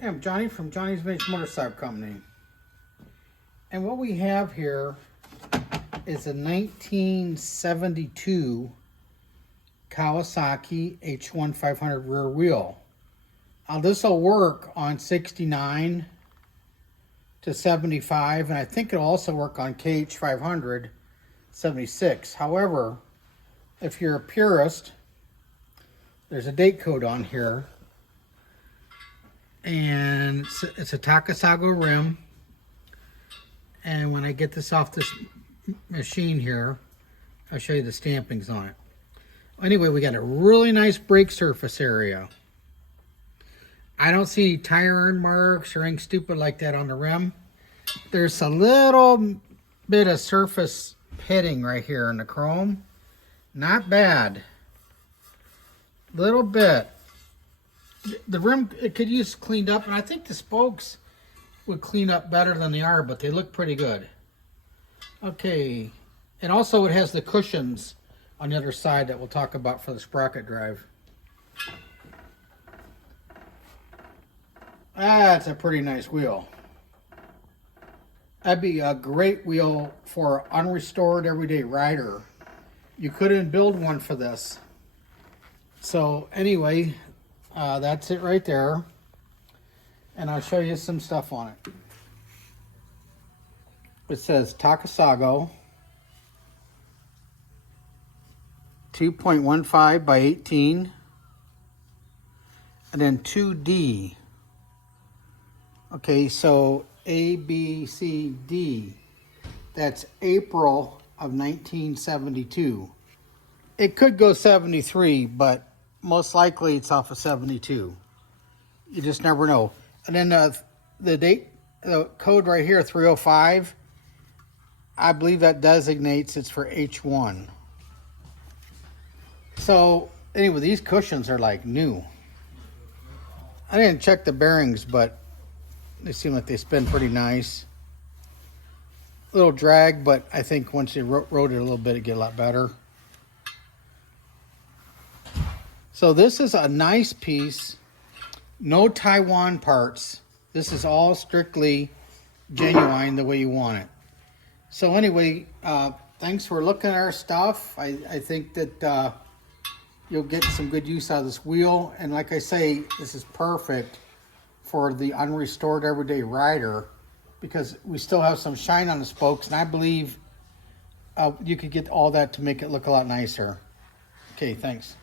I'm Johnny from Johnny's Vintage Motorcycle Company. And what we have here is a 1972 Kawasaki H1 500 rear wheel. This will work on 69 to 75, and I think it'll also work on KH 500 76. However, if you're a purist, there's a date code on here, and it's a Kawasaki rim. And when I get this off this machine here, I'll show you the stampings on it. Anyway, we got a really nice brake surface area. I don't see any tire iron marks or anything stupid like that on the rim. There's a little bit of surface pitting right here in the chrome. Not bad. Little bit. The rim, it could use cleaned up, and I think the spokes would clean up better than they are, but they look pretty good. Okay, and also it has the cushions on the other side that we'll talk about for the sprocket drive. That's a pretty nice wheel. That'd be a great wheel for an unrestored everyday rider. You couldn't build one for this. So anyway, that's it right there. And I'll show you some stuff on it. It says Kawasaki 2.15 by 18, and then 2D. Okay, so A, B, C, D. That's April of 1972. It could go 73, but most likely it's off of 72. You just never know. And then the date, the code right here, 305, I believe that designates it's for H1. So anyway, these cushions are like new. I didn't check the bearings, but they seem like they spin pretty nice. A little drag, but I think once you rode it a little bit, it get a lot better. So this is a nice piece. No Taiwan parts. This is all strictly genuine the way you want it. So anyway, thanks for looking at our stuff. I think that you'll get some good use out of this wheel. And like I say, this is perfect for the unrestored everyday rider because we still have some shine on the spokes. And I believe you could get all that to make it look a lot nicer. Okay, thanks.